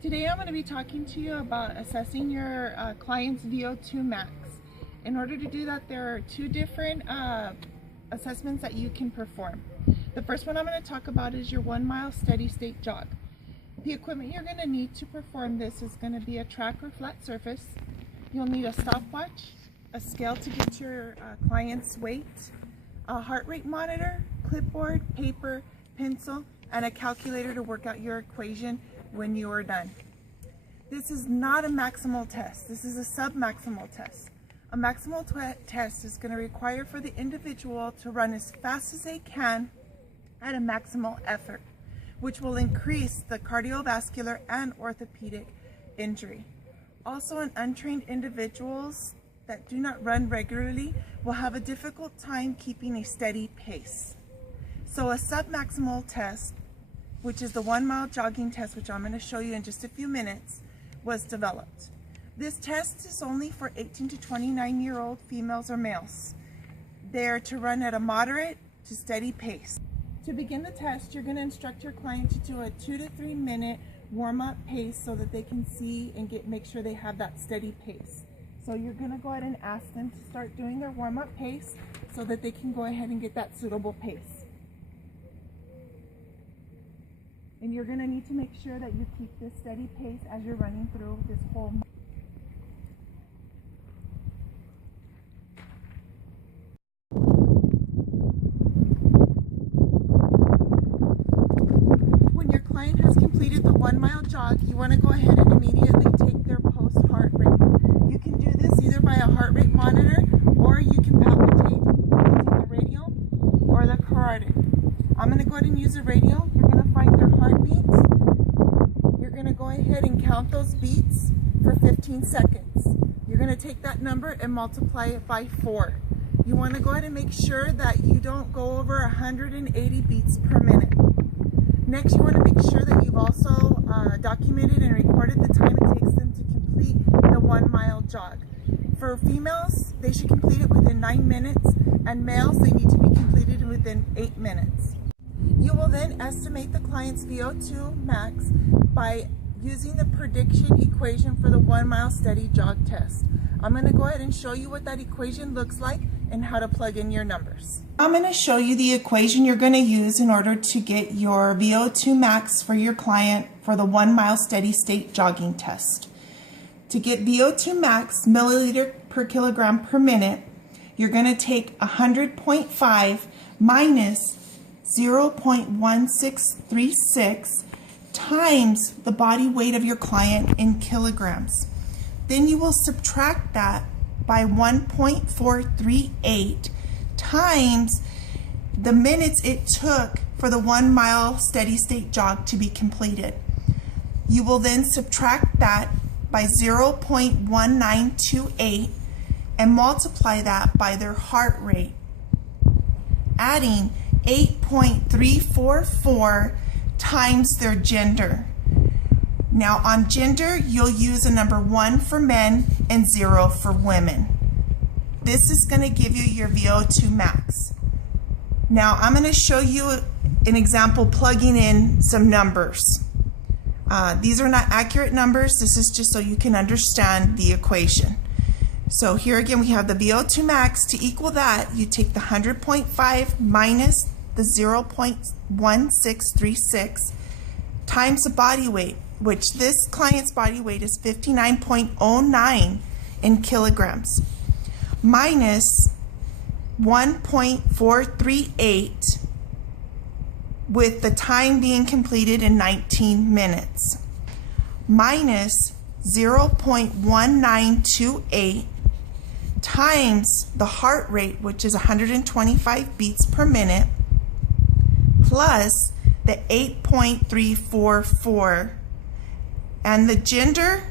Today I'm going to be talking to you about assessing your client's VO2 max. In order to do that, there are two different assessments that you can perform. The first one I'm going to talk about is your 1 mile steady state jog. The equipment you're going to need to perform this is going to be a track or flat surface. You'll need a stopwatch, a scale to get your client's weight, a heart rate monitor, clipboard, paper, pencil, and a calculator to work out your equation when you are done. This is not a maximal test. This is a sub-maximal test. A maximal test is going to require for the individual to run as fast as they can at a maximal effort, which will increase the cardiovascular and orthopedic injury. Also, untrained individuals that do not run regularly will have a difficult time keeping a steady pace. So a sub-maximal test, which is the 1 mile jogging test, which I'm going to show you in just a few minutes, was developed. This test is only for 18 to 29-year-old females or males. They're to run at a moderate to steady pace. To begin the test, you're going to instruct your client to do a 2 to 3 minute warm-up pace so that they can see and make sure they have that steady pace. So you're going to go ahead and ask them to start doing their warm-up pace so that they can go ahead and get that suitable pace. And you're going to need to make sure that you keep this steady pace as you're running through this whole. When your client has completed the 1 mile jog, you want to go ahead and immediately take their post-heart rate. You can do this either by a heart rate monitor, or you can palpitate using the radial or the carotid. I'm going to go ahead and use a radial. You're going to find their heartbeats. You're going to go ahead and count those beats for 15 seconds. You're going to take that number and multiply it by 4. You want to go ahead and make sure that you don't go over 180 beats per minute. Next, you want to make sure that you've also documented and recorded the time it takes them to complete the 1 mile jog. For females, they should complete it within 9 minutes, and males, they need to be completed within 8 minutes. You will then estimate the client's VO2 max by using the prediction equation for the 1 mile steady jog test. I'm going to go ahead and show you what that equation looks like and how to plug in your numbers. I'm going to show you the equation you're going to use in order to get your VO2 max for your client for the 1 mile steady state jogging test. To get VO2 max milliliter per kilogram per minute, you're going to take 100.5 minus 0.1636 times the body weight of your client in kilograms. Then you will subtract that by 1.438 times the minutes it took for the 1 mile steady state jog to be completed. You will then subtract that by 0.1928 and multiply that by their heart rate, adding 8.344 times their gender. Now on gender, you'll use a number 1 for men and 0 for women. This is going to give you your VO2 max. Now I'm going to show you an example plugging in some numbers. These are not accurate numbers. This is just so you can understand the equation. So here again, we have the VO2 max. To equal that, you take the 100.5 minus the 0.1636 times the body weight, which this client's body weight is 59.09 in kilograms, minus 1.438 with the time being completed in 19 minutes, minus 0.1928 times the heart rate, which is 125 beats per minute, plus the 8.344, and the gender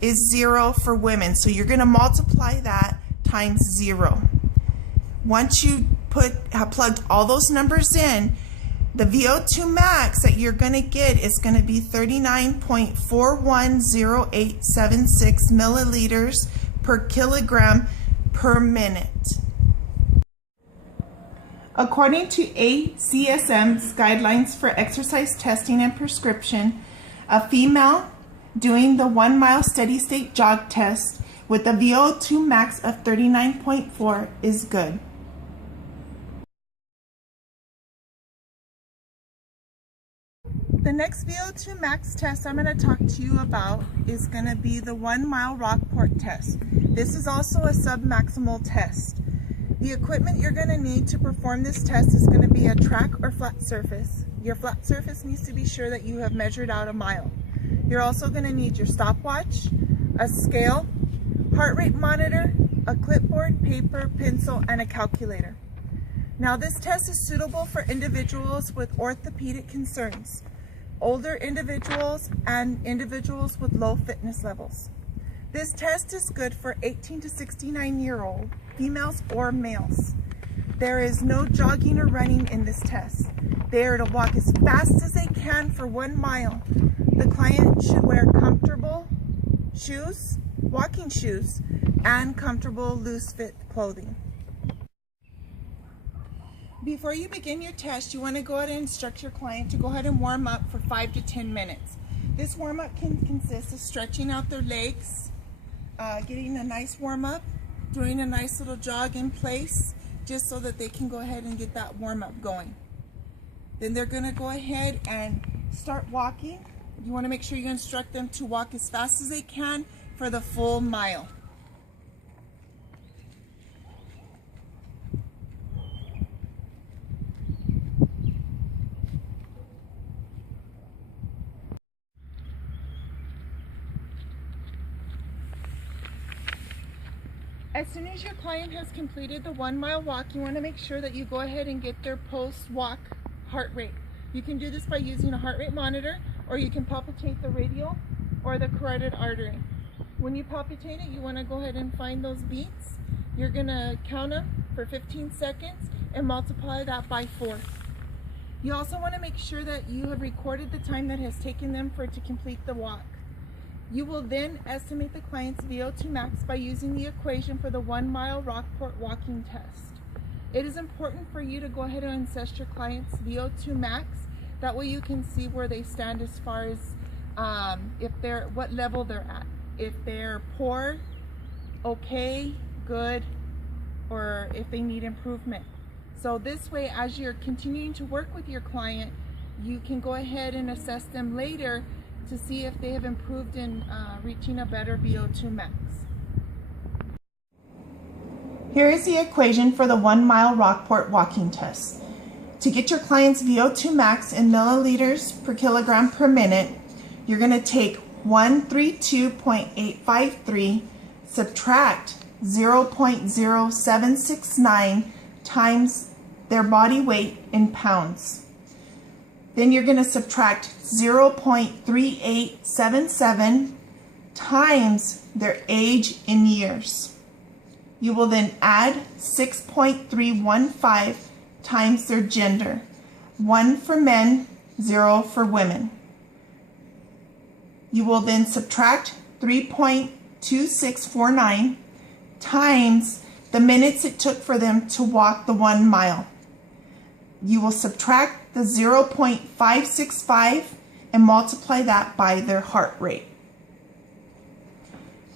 is 0 for women, so you're going to multiply that times 0. Once you have plugged all those numbers in, the VO2 max that you're going to get is going to be 39.410876 milliliters per kilogram per minute. According to ACSM's guidelines for exercise testing and prescription, a female doing the 1 mile steady state jog test with a VO2 max of 39.4 is good. The next VO2 max test I'm going to talk to you about is going to be the 1 mile Rockport test. This is also a submaximal test. The equipment you're going to need to perform this test is going to be a track or flat surface. Your flat surface needs to be sure that you have measured out a mile. You're also going to need your stopwatch, a scale, heart rate monitor, a clipboard, paper, pencil, and a calculator. Now this test is suitable for individuals with orthopedic concerns, older individuals, and individuals with low fitness levels. This test is good for 18 to 69-year-old females or males. There is no jogging or running in this test. They are to walk as fast as they can for 1 mile. The client should wear comfortable shoes, walking shoes, and comfortable loose fit clothing. Before you begin your test, you want to go ahead and instruct your client to go ahead and warm up for 5 to 10 minutes. This warm up can consist of stretching out their legs, getting a nice warm up, doing a nice little jog in place, just so that they can go ahead and get that warm up going. Then they're going to go ahead and start walking. You want to make sure you instruct them to walk as fast as they can for the full mile. As soon as your client has completed the 1 mile walk, you want to make sure that you go ahead and get their post-walk heart rate. You can do this by using a heart rate monitor, or you can palpitate the radial or the carotid artery. When you palpitate it, you want to go ahead and find those beats. You're going to count them for 15 seconds and multiply that by 4. You also want to make sure that you have recorded the time that has taken them to complete the walk. You will then estimate the client's VO2 max by using the equation for the 1 mile Rockport walking test. It is important for you to go ahead and assess your client's VO2 max. That way you can see where they stand as far as what level they're at. If they're poor, okay, good, or if they need improvement. So this way, as you're continuing to work with your client, you can go ahead and assess them later to see if they have improved in reaching a better VO2 max. Here is the equation for the 1 mile Rockport walking test. To get your client's VO2 max in milliliters per kilogram per minute, you're going to take 132.853, subtract 0.0769 times their body weight in pounds. Then you're going to subtract 0.3877 times their age in years. You will then add 6.315 times their gender. 1 for men, 0 for women. You will then subtract 3.2649 times the minutes it took for them to walk the 1 mile. You will subtract the 0.565 and multiply that by their heart rate.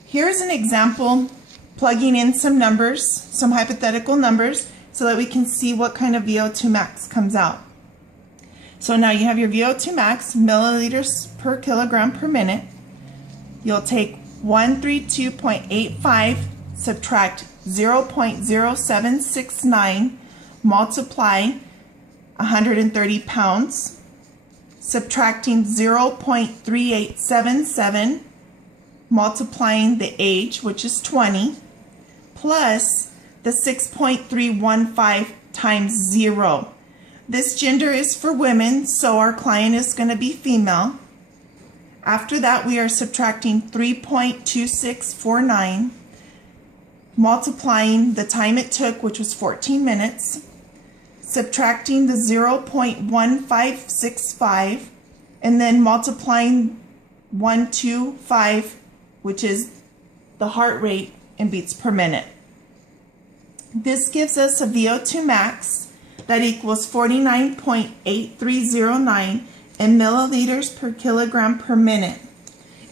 Here's an example plugging in some numbers, some hypothetical numbers, so that we can see what kind of VO2 max comes out. So now you have your VO2 max, milliliters per kilogram per minute. You'll take 132.85, subtract 0.0769, multiply 130 pounds, subtracting 0.3877, multiplying the age, which is 20, plus the 6.315 times 0. This gender is for women, so our client is going to be female. After that, we are subtracting 3.2649, multiplying the time it took, which was 14 minutes, subtracting the 0.1565, and then multiplying 125, which is the heart rate in beats per minute. This gives us a VO2 max that equals 49.8309 in milliliters per kilogram per minute.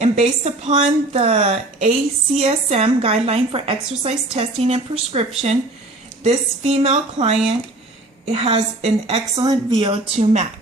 And based upon the ACSM guideline for exercise testing and prescription, this female client has an excellent VO2 max.